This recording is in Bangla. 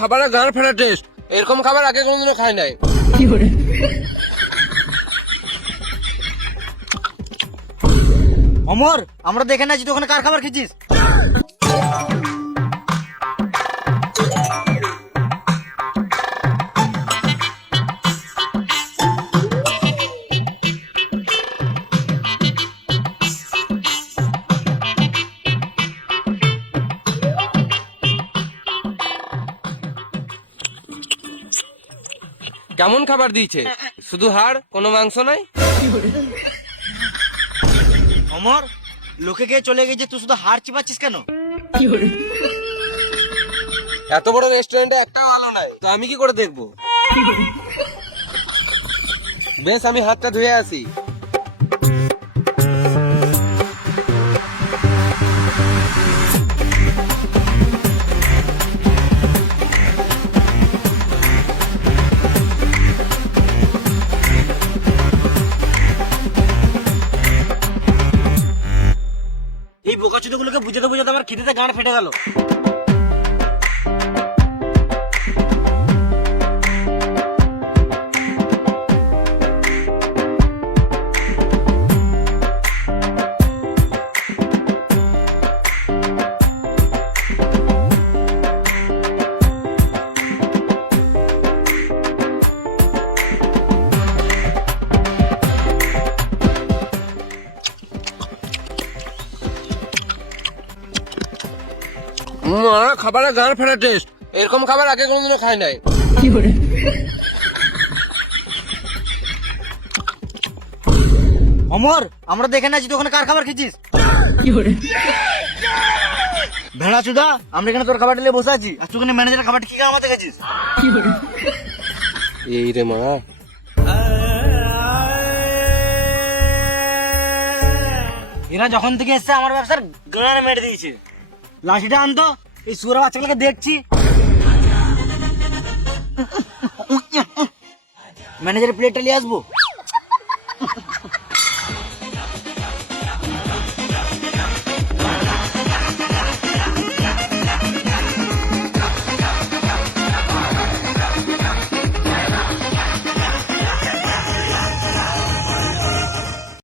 খাবারের গান ফেরা টেস্ট, এরকম খাবার আগে কোনোদিনও খাই নাই। অমর, আমরা দেখে না তুই ওখানে কার খাবার খেয়েছিস? কেমন খাবার দিয়েছে? শুধু হাড়, কোনো মাংস নাই? অমর, লোকে গিয়ে চলে গেছে, তুই শুধু হাড় চিপাচ্ছিস কেন? এত বড় রেস্টুরেন্টে একটাও আলো নাই, তো আমি কি করে দেখবো? বেশ, আমি হাতটা ধুয়ে আসি। এই বোকাচোদাগুলোকে বুঝাতে বুঝাতে আমার খিদেতে গাঁড় ফেটে গেল। খাবারের গান ফেরা টেস্ট, এরকম খাবার আগে কোনোদিনও খাই নাই। অমর, আমরা দেখে না তুই ওখানে কার খাবার খেয়েছিস? ভেড়া চুদা, আমরা এখানে তোর খাবার নিয়ে বসে আছি, আর তুই ওখানে ম্যানেজারের খাবার কি আমাদের খেয়েছিস? এই রে মা, এরা যখন থেকে এসছে আমার ব্যবসার গান মেরে দিয়েছে। লাঠিটা আনতো, এই সুরা বাচ্চাগুলোকে দেখছি। ম্যানেজারের প্লেটটা নিয়ে আসবো।